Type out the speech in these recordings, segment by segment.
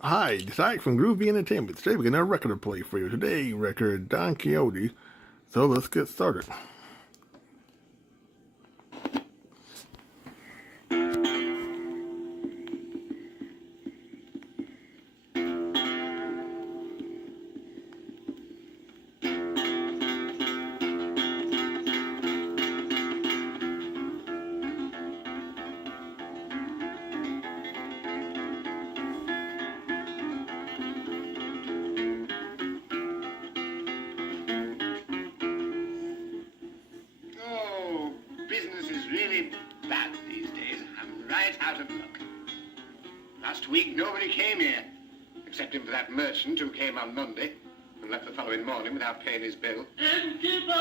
Hi, it's Ike from Groovy Entertainment. Today we're going to record to play for you. Today, record Don Quixote. So let's get started. Oh, business is really bad these days. I'm right out of luck. Last week, nobody came here, excepting for that merchant who came on Monday and left the following morning without paying his bill. Innkeeper!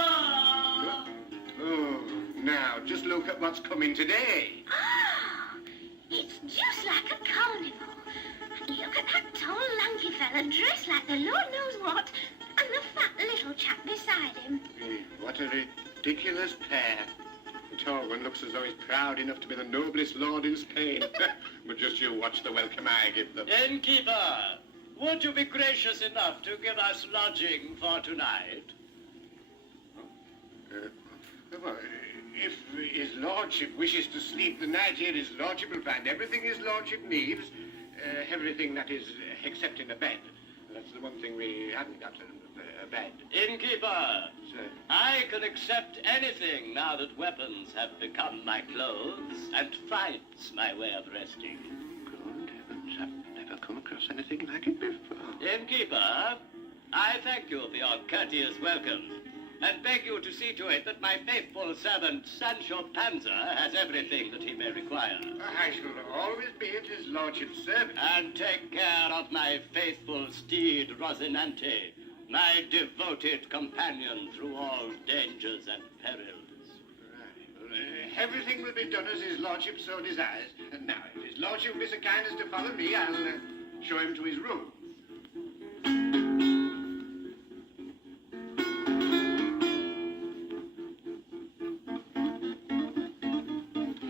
Oh, now, just look at what's coming today. Ah, it's just like a carnival. Look at that tall, lanky fella dressed like the Lord knows what, and the fat little chap beside him. What a ridiculous pair. The tall one looks as though he's proud enough to be the noblest lord in Spain. But just you watch the welcome I give them. Innkeeper, would you be gracious enough to give us lodging for tonight? Well, if his lordship wishes to sleep the night here, his lordship will find everything his lordship needs. Everything that is, excepting a bed. That's the one thing we haven't got, a bed. Innkeeper, Sir. I can accept anything now that weapons have become my clothes and fright's my way of resting. Good heavens, I've never come across anything like it before. Innkeeper, I thank you for your courteous welcome and beg you to see to it that my faithful servant Sancho Panza has everything that he may require. I shall always be at his lordship's service. And take care of my faithful steed Rosinante, my devoted companion through all dangers and perils. Everything will be done as his lordship so desires. And now, if his lordship will be so kind as to follow me, I'll show him to his room.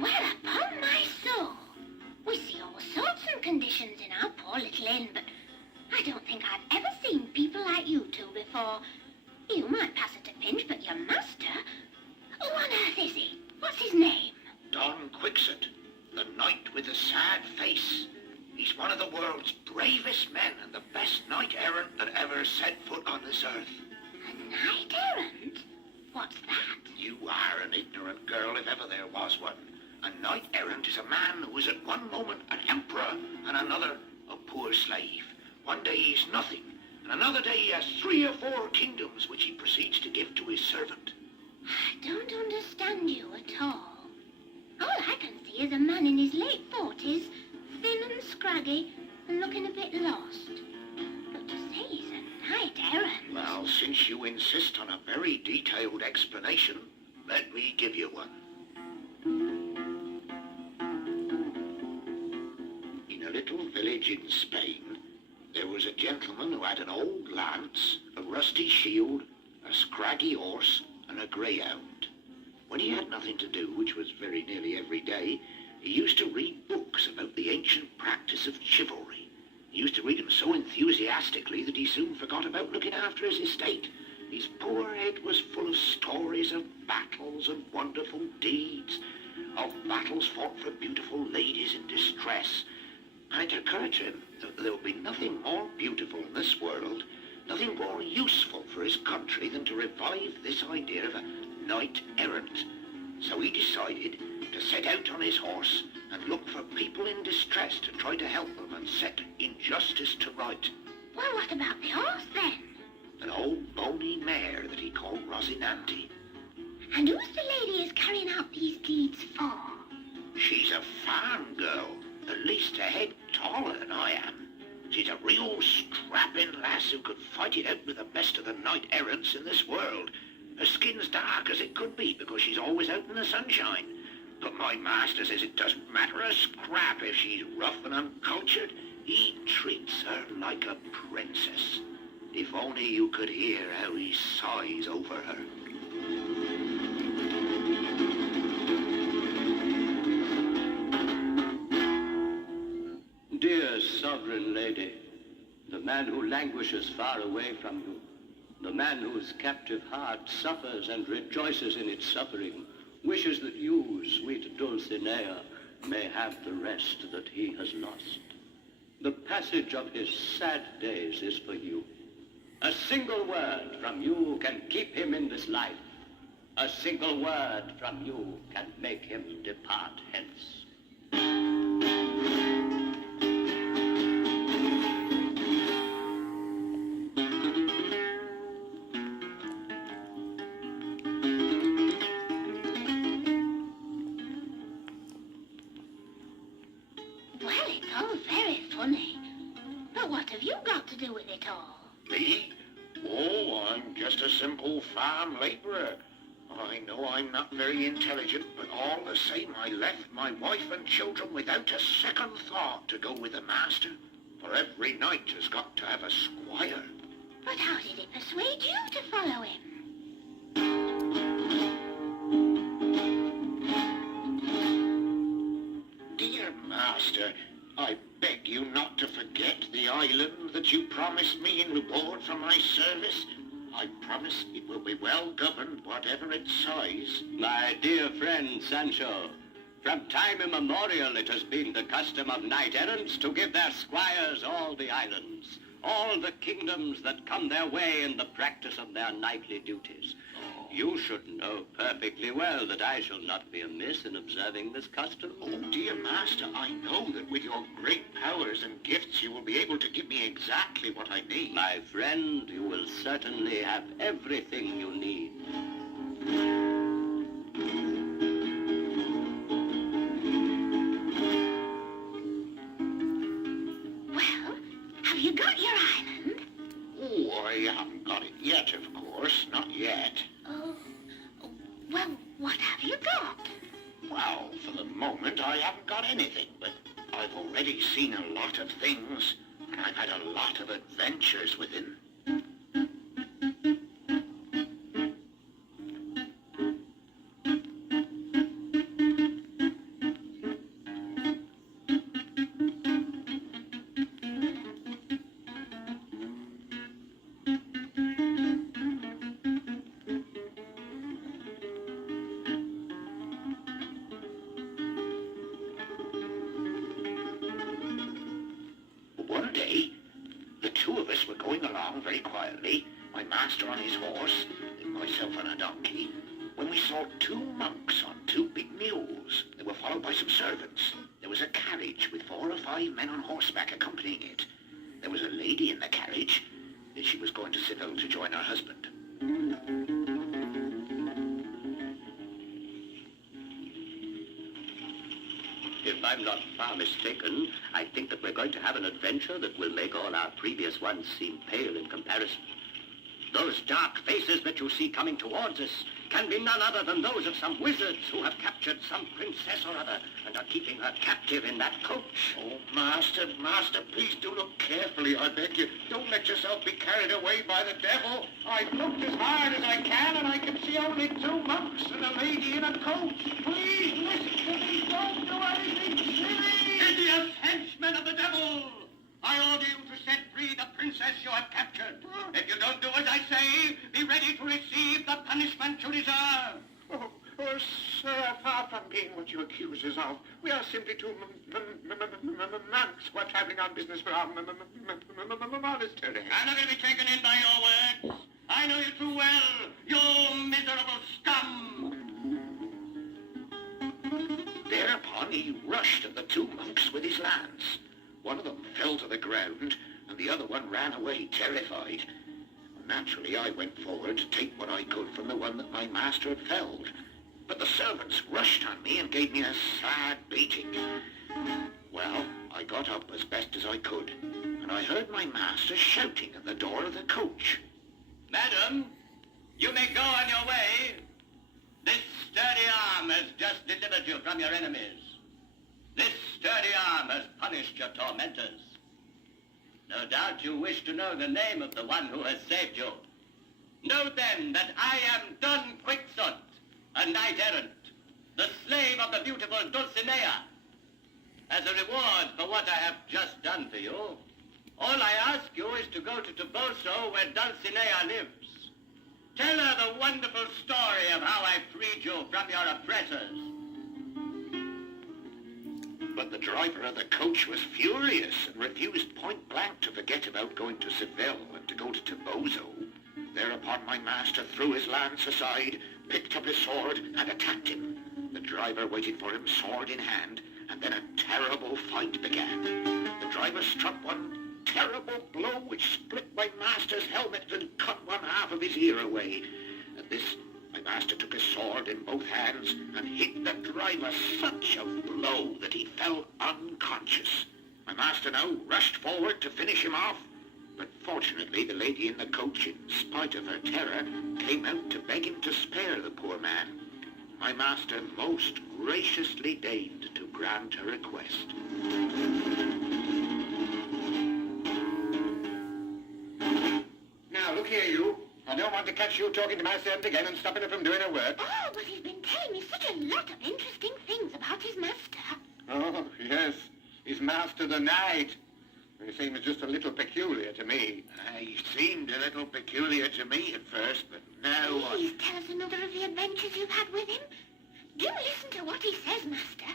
Well, upon my soul, we see all sorts and conditions in our poor little inn, but I don't think I've ever seen people like you two before. You might pass at a pinch, but your master, who on earth is he? What's his name? Don Quixote, the knight with the sad face. He's one of the world's bravest men and the best knight-errant that ever set foot on this earth. A knight-errant? What's that? You are an ignorant girl if ever there was one. A knight-errant is a man who is at one moment an emperor and another a poor slave. One day he's nothing, and another day he has 3 or 4 kingdoms which he proceeds to give to his servant. I don't understand you at all. All I can see is a man in his late 40s, thin and scraggy, and looking a bit lost. But to say he's a knight-errant... Well, since you insist on a very detailed explanation, let me give you one. In a little village in Spain, there was a gentleman who had an old lance, a rusty shield, a scraggy horse, and a greyhound. When he had nothing to do, which was very nearly every day, he used to read books about the ancient practice of chivalry. He used to read them so enthusiastically that he soon forgot about looking after his estate. His poor head was full of stories of battles and wonderful deeds, of battles fought for beautiful ladies in distress. And it occurred to him that there would be nothing more beautiful in this world, nothing more useful for his country than to revive this idea of a knight-errant. So he decided to set out on his horse and look for people in distress to try to help them and set injustice to right. Well, what about the horse, then? An old bony mare that he called Rosinante. And who's the lady he's carrying out these deeds for? She's a farm girl, at least a head taller than I am. She's a real strapping lass who could fight it out with the best of the knight-errants in this world. Her skin's dark as it could be because she's always out in the sunshine. But my master says it doesn't matter a scrap if she's rough and uncultured. He treats her like a princess. If only you could hear how he sighs over her. Dear son. sovereign lady, the man who languishes far away from you, the man whose captive heart suffers and rejoices in its suffering, wishes that you, sweet Dulcinea, may have the rest that he has lost. The passage of his sad days is for you. A single word from you can keep him in this life. A single word from you can make him depart hence. Well, it's all very funny. But what have you got to do with it all? Me? Oh, I'm just a simple farm laborer. I know I'm not very intelligent, but all the same I left my wife and children without a second thought to go with the master. For every knight has got to have a squire. But how did he persuade you to follow him? Dear master, I beg you not to forget the island that you promised me in reward for my service. I promise it will be well governed, whatever its size. My dear friend Sancho, from time immemorial it has been the custom of knight-errants to give their squires all the islands, all the kingdoms that come their way in the practice of their knightly duties. You should know perfectly well that I shall not be amiss in observing this custom. Oh, dear master, I know that with your great powers and gifts you will be able to give me exactly what I need. My friend, you will certainly have everything you need. Well, have you got your island? Oh, I haven't got it yet, of course. Not yet. Oh, well, what have you got? Well, for the moment I haven't got anything, but I've already seen a lot of things, and I've had a lot of adventures with him. One day, the two of us were going along very quietly, my master on his horse, and myself on a donkey, when we saw two monks on two big mules. They were followed by some servants. There was a carriage with 4 or 5 men on horseback accompanying it. There was a lady in the carriage, and she was going to Seville to join her husband. If I'm not far mistaken, I think that we're going to have an adventure that will make all our previous ones seem pale in comparison. Those dark faces that you see coming towards us can be none other than those of some wizards who have captured some princess or other and are keeping her captive in that coach. Oh, master, please do look carefully, I beg you. Don't let yourself be carried away by the devil. I've looked as hard as I can, and I can see only 2 monks and a lady in a coach. Please listen to me. Don't do anything silly. Hideous henchmen of the devil! I order you to set free the princess you have captured. If you don't do as I say, be ready to receive the punishment you deserve. Oh, sir, far from being what you accuse us of, we are simply 2 monks who are traveling on business for our monastery. I'm not going to be taken in by your words. I know you too well, you miserable scum. Thereupon he rushed at the 2 monks with his lance. One of them fell to the ground, and the other one ran away, terrified. Naturally, I went forward to take what I could from the one that my master had felled. But the servants rushed on me and gave me a sad beating. Well, I got up as best as I could, and I heard my master shouting at the door of the coach. Madam, you may go on your way. This sturdy arm has just delivered you from your enemies. This sturdy arm has punished your tormentors. No doubt you wish to know the name of the one who has saved you. Know then that I am Don Quixote, a knight-errant, the slave of the beautiful Dulcinea. As a reward for what I have just done for you, all I ask you is to go to Toboso where Dulcinea lives. Tell her the wonderful story of how I freed you from your oppressors. But the driver of the coach was furious and refused point blank to forget about going to Seville and to go to Toboso. Thereupon my master threw his lance aside, picked up his sword, and attacked him. The driver waited for him, sword in hand, and then a terrible fight began. The driver struck one terrible blow which split my master's helmet and cut one half of his ear away. At this, my master took his sword in both hands and hit the driver such a blow that he fell unconscious. My master now rushed forward to finish him off, but fortunately the lady in the coach, in spite of her terror, came out to beg him to spare the poor man. My master most graciously deigned to grant her request. Now, look here, you. I don't want to catch you talking to my servant again and stopping her from doing her work. Oh, but he's been telling me such a lot of interesting things about his master. Oh, yes. His master the knight. He seems just a little peculiar to me. He seemed a little peculiar to me at first, but now Please tell us another of the adventures you've had with him. Do listen to what he says, Master.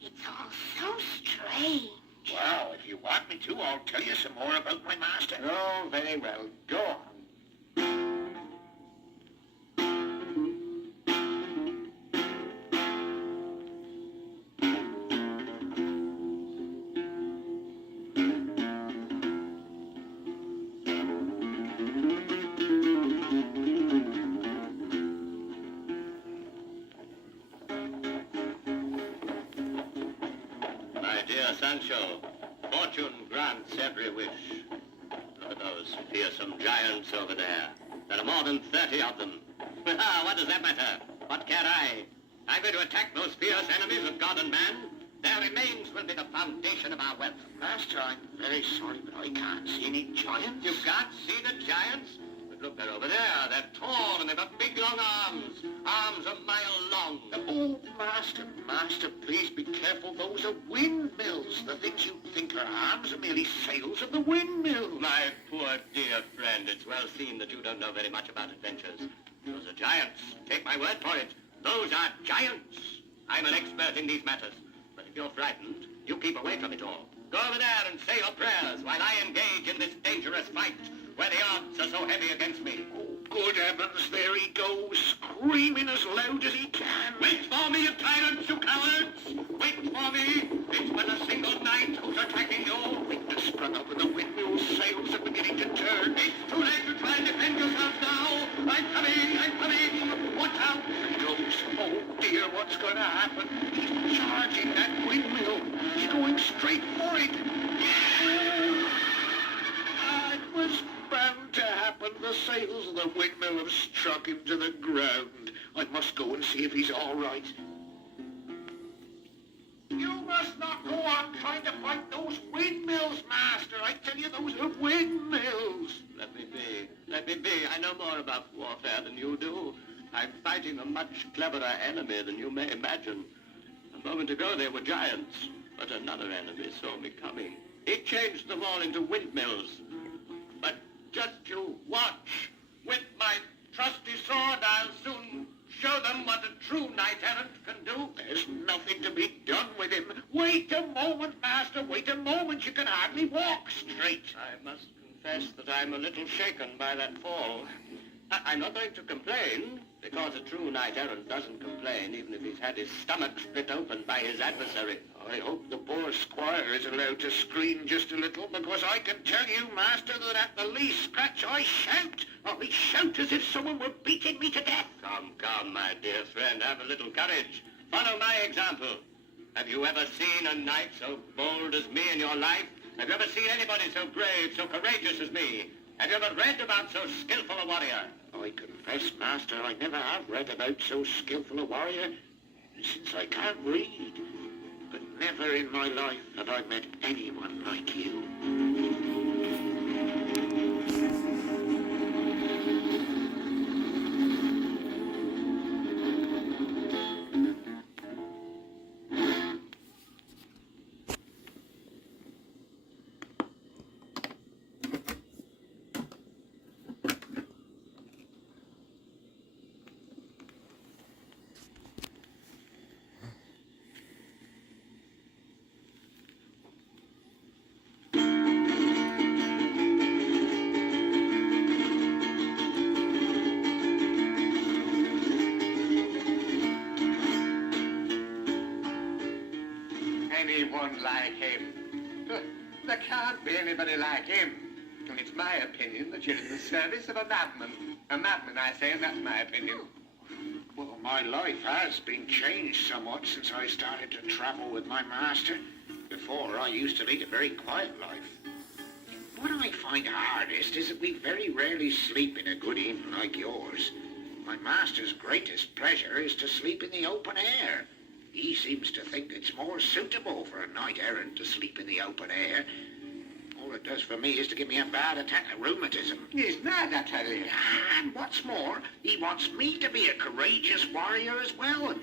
It's all so strange. Well, if you want me to, I'll tell you some more about my master. Oh, very well. Go on. My dear Sancho, fortune grants every wish. Look at those fearsome giants over there. There are more than 30 of them. What does that matter? What care I? I'm going to attack those fierce enemies of God and man. Their remains will be the foundation of our wealth. Master, I'm very sorry, but I can't see any giants. You can't see the giants? But look, they're over there. They're tall and they've got big long arms. Arms a mile long. Oh, Master, please be careful. Those are windmills. The things you think are arms are merely sails of the windmill. My poor dear friend, it's well seen that you don't know very much about adventures. Those are giants. Take my word for it. Those are giants. I'm an expert in these matters. But if you're frightened, you keep away from it all. Go over there and say your prayers while I engage in this dangerous fight, where the odds are so heavy against me. Oh, good heavens, there he goes, screaming as loud as he can. Wait for me, you tyrants, you cowards! Wait for me! It's but a single knight who's attacking you! Wind has sprung up and the windmill sails are beginning to turn. It's too late to try and defend yourselves now! I'm coming! Watch out! There he goes. Oh dear, what's going to happen? He's charging that windmill. He's going straight for it. It was bound to happen. The sails of the windmill have struck him to the ground. I must go and see if he's all right. You must not go on trying to fight those windmills, Master. I tell you, those are windmills. Let me be. Let me be. I know more about warfare than you do. I'm fighting a much cleverer enemy than you may imagine. A moment ago they were giants, but another enemy saw me coming. He changed them all into windmills. But just you watch. With my trusty sword, I'll soon show them what a true knight-errant can do. There's nothing to be done with him. Wait a moment, Master. Wait a moment. You can hardly walk straight. I must confess that I'm a little shaken by that fall. I'm not going to complain, because a true knight-errant doesn't complain, even if he's had his stomach split open by his adversary. I hope the poor squire is allowed to scream just a little, because I can tell you, Master, that at the least scratch I shout. I shout as if someone were beating me to death. Come, my dear friend, have a little courage. Follow my example. Have you ever seen a knight so bold as me in your life? Have you ever seen anybody so brave, so courageous as me? Have you ever read about so skillful a warrior? I confess, Master, I never have read about so skillful a warrior, since I can't read. But never in my life have I met anyone like you. one like him. There can't be anybody like him. And it's my opinion that you're in the service of a madman. A madman, I say, and that's my opinion. Well, my life has been changed somewhat since I started to travel with my master. Before, I used to lead a very quiet life. What I find hardest is that we very rarely sleep in a good inn like yours. My master's greatest pleasure is to sleep in the open air. He seems to think it's more suitable for a knight-errant to sleep in the open air. All it does for me is to give me a bad attack of rheumatism. He's mad, I tell you. And what's more, he wants me to be a courageous warrior as well, and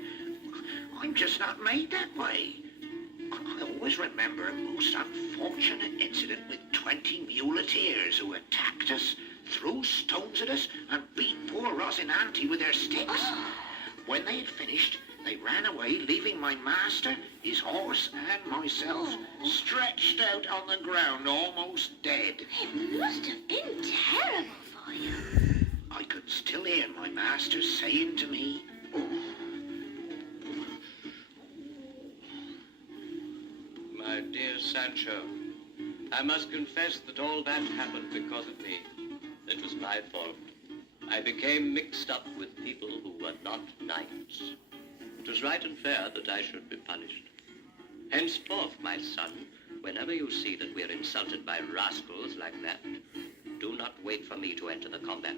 I'm just not made that way. I always remember a most unfortunate incident with 20 muleteers who attacked us, threw stones at us, and beat poor Rosinante with their sticks. When they had finished, they ran away, leaving my master, his horse, and myself stretched out on the ground, almost dead. It must have been terrible for you. I could still hear my master saying to me, "Oh, My dear Sancho, I must confess that all that happened because of me. It was my fault. I became mixed up with people who were not knights. It was right and fair that I should be punished. Henceforth, my son, whenever you see that we're insulted by rascals like that, do not wait for me to enter the combat.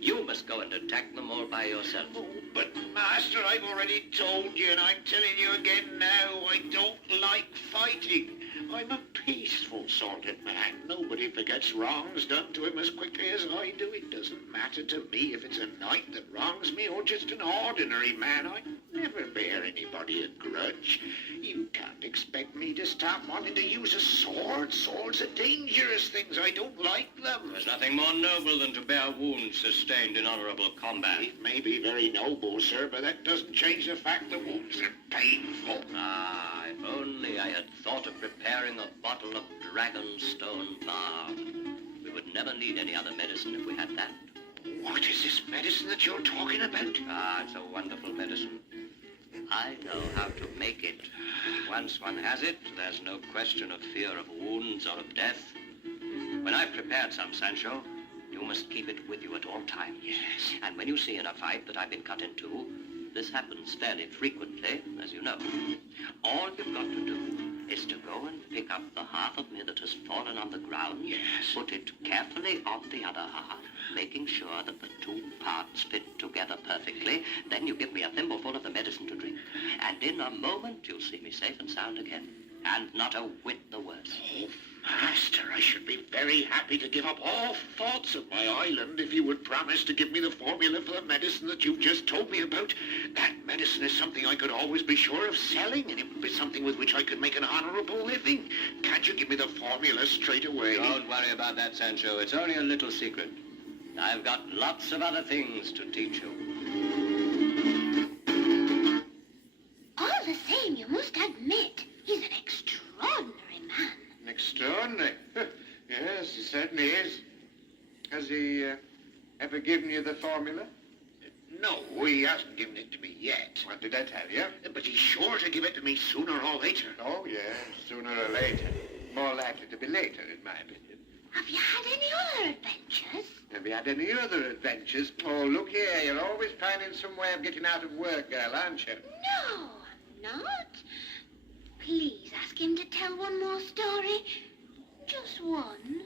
You must go and attack them all by yourself. but master, I've already told you, and I'm telling you again now, I don't like fighting. I'm a peaceful sort of man. Nobody forgets wrongs done to him as quickly as I do. It doesn't matter to me if it's a knight that wrongs me or just an ordinary man. I never bear anybody a grudge. You can't expect me to stop wanting to use a sword. Swords are dangerous things. I don't like them. There's nothing more noble than to bear wounds sustained in honorable combat. It may be very noble, sir, but that doesn't change the fact that wounds are painful. Ah, if only I had thought of preparing a bottle of dragonstone balm. We would never need any other medicine if we had that. What is this medicine that you're talking about? Ah, it's a wonderful medicine. I know how to make it. Once one has it, there's no question of fear of wounds or of death. When I've prepared some, Sancho, you must keep it with you at all times. Yes. And when you see in a fight that I've been cut in two, this happens fairly frequently, as you know. All you've got to do is to go and pick up the half of me that has fallen on the ground. Yes. Put it carefully on the other half, making sure that the two parts fit together perfectly. Then you give me a thimbleful of the medicine to drink. And in a moment, you'll see me safe and sound again. And not a whit the worse. Oh, master, I should be very happy to give up all thoughts of my island if you would promise to give me the formula for the medicine that you've just told me about. That medicine is something I could always be sure of selling, and it would be something with which I could make an honorable living. Can't you give me the formula straight away? Don't worry about that, Sancho. It's only a little secret. I've got lots of other things to teach you. All the same, you must admit, he's an extraordinary man. Extraordinary. Yes, he certainly is. Has he ever given you the formula? No, he hasn't given it to me yet. What did I tell you? But he's sure to give it to me sooner or later. Oh, yes, sooner or later. More likely to be later, in my opinion. Have you had any other adventures? Have you had any other adventures? Oh, look here, you're always finding some way of getting out of work, girl, aren't you? No, I'm not. Please ask him to tell one more story. Just one.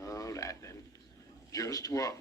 All right, then. Just one.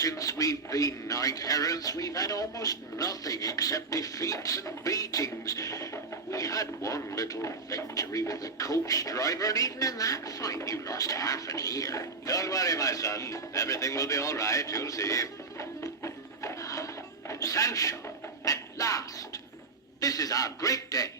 Since we've been knight errants, we've had almost nothing except defeats and beatings. We had one little victory with the coach driver, and even in that fight you lost half an ear. Don't worry, my son. Everything will be all right, you'll see. Sancho, at last. This is our great day.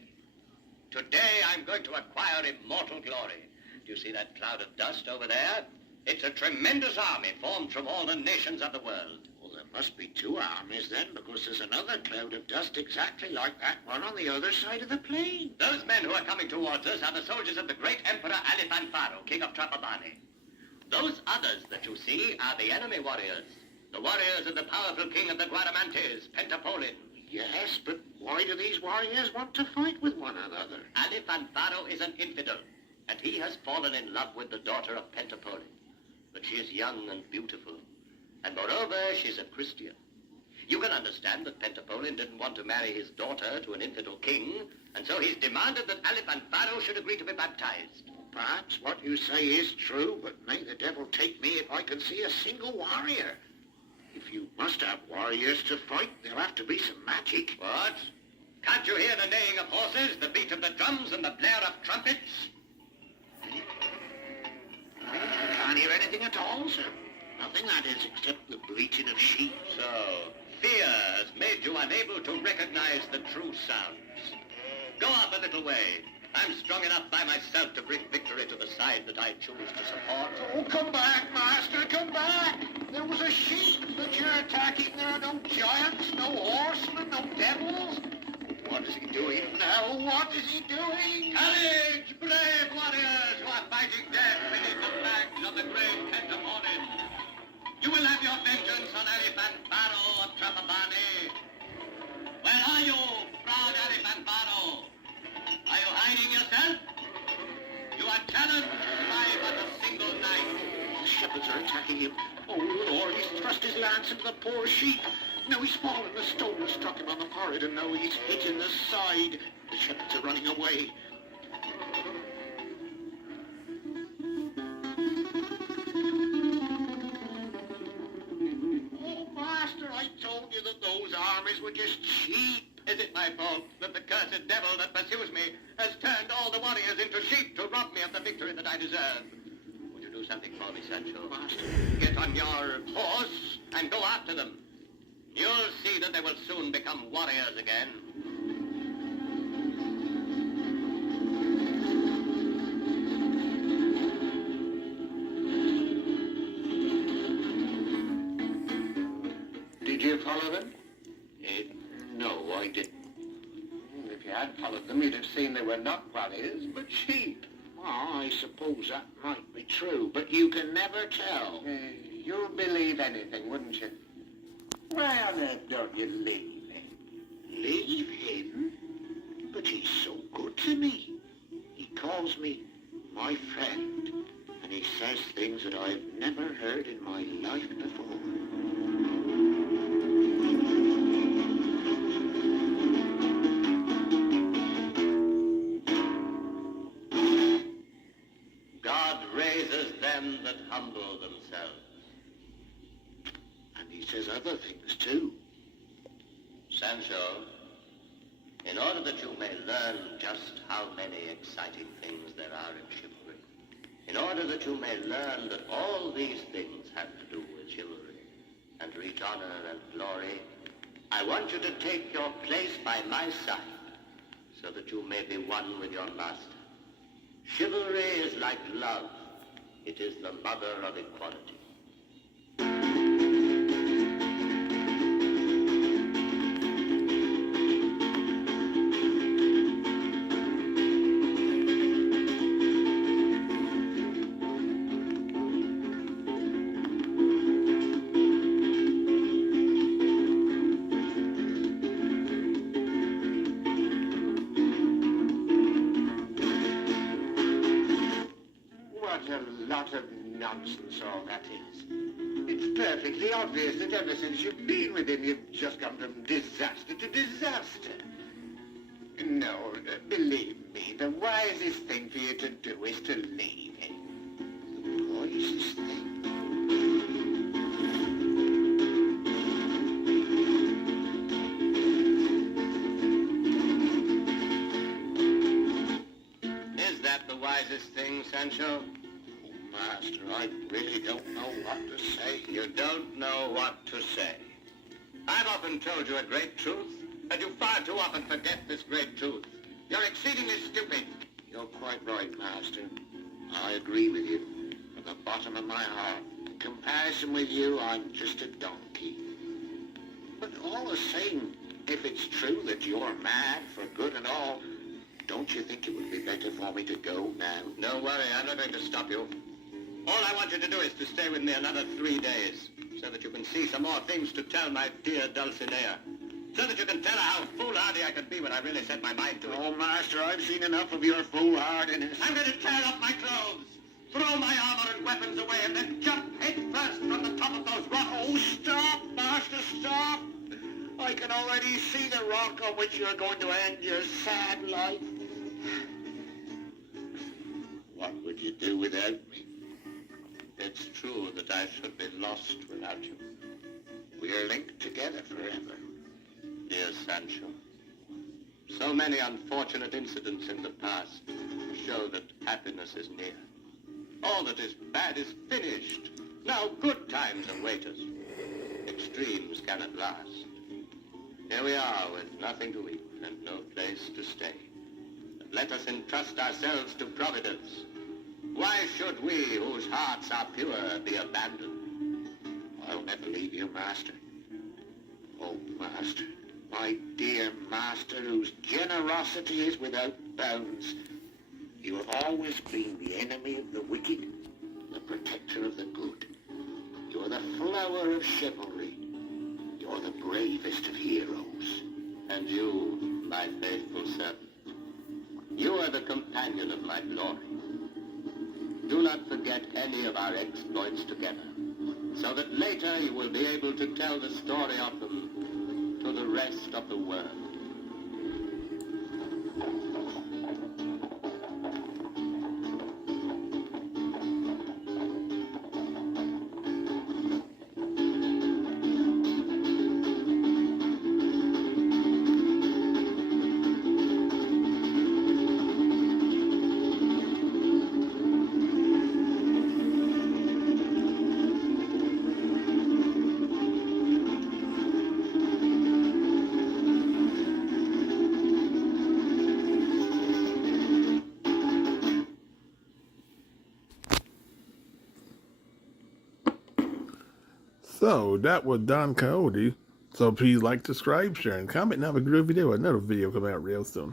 Today I'm going to acquire immortal glory. Do you see that cloud of dust over there? It's a tremendous army formed from all the nations of the world. Well, there must be two armies then, because there's another cloud of dust exactly like that one on the other side of the plain. Those men who are coming towards us are the soldiers of the great Emperor Alifanfaro, King of Trapabani. Those others that you see are the enemy warriors. The warriors of the powerful king of the Guaramantes, Pentapolin. Yes, but why do these warriors want to fight with one another? Alifanfaro is an infidel, and he has fallen in love with the daughter of Pentapolin. But she is young and beautiful, and moreover, she's a Christian. You can understand that Pentapolin didn't want to marry his daughter to an infidel king, and so he's demanded that Alifanfaro should agree to be baptized. Perhaps what you say is true, but may the devil take me if I can see a single warrior. If you must have warriors to fight, there'll have to be some magic. What? Can't you hear the neighing of horses, the beat of the drums, and the blare of trumpets? I can't hear anything at all, sir. Nothing, that is, except the bleating of sheep. So, fear has made you unable to recognize the true sounds. Go up a little way. I'm strong enough by myself to bring victory to the side that I choose to support. Oh, come back, master, come back! There was a sheep that you're attacking. There are no giants, no horsemen, no devils. What is he doing now? What is he doing? Courage, brave warriors who are fighting death beneath the flags of the great Pentapolin. You will have your vengeance on Alifanfaro of Trapabani. Where are you, proud Alifanfaro? Are you hiding yourself? You are challenged by but a single knight. The shepherds are attacking him. Oh, Lord, he's thrust his lance into the poor sheep. Now he's fallen. The stone struck him on the forehead, and now he's hit in the side. The shepherds are running away. Oh, Master, I told you that those armies were just sheep. Is it my fault that the cursed devil that pursues me has turned all the warriors into sheep to rob me of the victory that I deserve? Would you do something for me, Sancho? Master. Get on your horse and go after them. You'll see that they will soon become warriors again. Did you follow them? No, I didn't. If you had followed them, you'd have seen they were not warriors, but sheep. Well, I suppose that might be true, but you can never tell. You'd believe anything, wouldn't you? Why on earth don't you leave him? Leave him? But he's so good to me. He calls me my friend, and he says things that I've never heard in my life before. God raises them that humble themselves. And he says other things too. Sancho, in order that you may learn just how many exciting things there are in chivalry, in order that you may learn that all these things have to do with chivalry, and reach honor and glory, I want you to take your place by my side, so that you may be one with your master. Chivalry is like love. It is the mother of equality. What a lot of nonsense all that is. It's perfectly obvious that ever since you've been with him, you've just gone from disaster to disaster. No, believe me, the wisest thing for you to do is to leave him. The wisest thing. Sancho? Oh, Master, I really don't know what to say. You don't know what to say. I've often told you a great truth, and you far too often forget this great truth. You're exceedingly stupid. You're quite right, Master. I agree with you. From the bottom of my heart. In comparison with you, I'm just a donkey. But all the same, if it's true that you're mad for good and all, don't you think it would be better for me to go now? Don't worry, I'm not going to stop you. All I want you to do is to stay with me another 3 days, so that you can see some more things to tell my dear Dulcinea. So that you can tell her how foolhardy I could be when I really set my mind to it. Oh, Master, I've seen enough of your foolhardiness. I'm going to tear off my clothes, throw my armor and weapons away, and then jump head first from the top of those rocks. Oh, stop, Master, stop! I can already see the rock on which you're going to end your sad life. What would you do without me? It's true that I should be lost without you. We're linked together forever. Dear Sancho, so many unfortunate incidents in the past show that happiness is near. All that is bad is finished. Now good times await us. Extremes cannot last. Here we are with nothing to eat and no place to stay. But let us entrust ourselves to Providence. Why should we, whose hearts are pure, be abandoned? I'll never leave you, Master. Oh, Master, my dear Master, whose generosity is without bounds. You have always been the enemy of the wicked, the protector of the good. You're the flower of chivalry. You're the bravest of heroes. And you, my faithful servant, you are the companion of my glory. Do not forget any of our exploits together, so that later you will be able to tell the story of them to the rest of the world. So, that was Don Quixote. So please like, subscribe, share, and comment, and have a great video. Another video coming out real soon.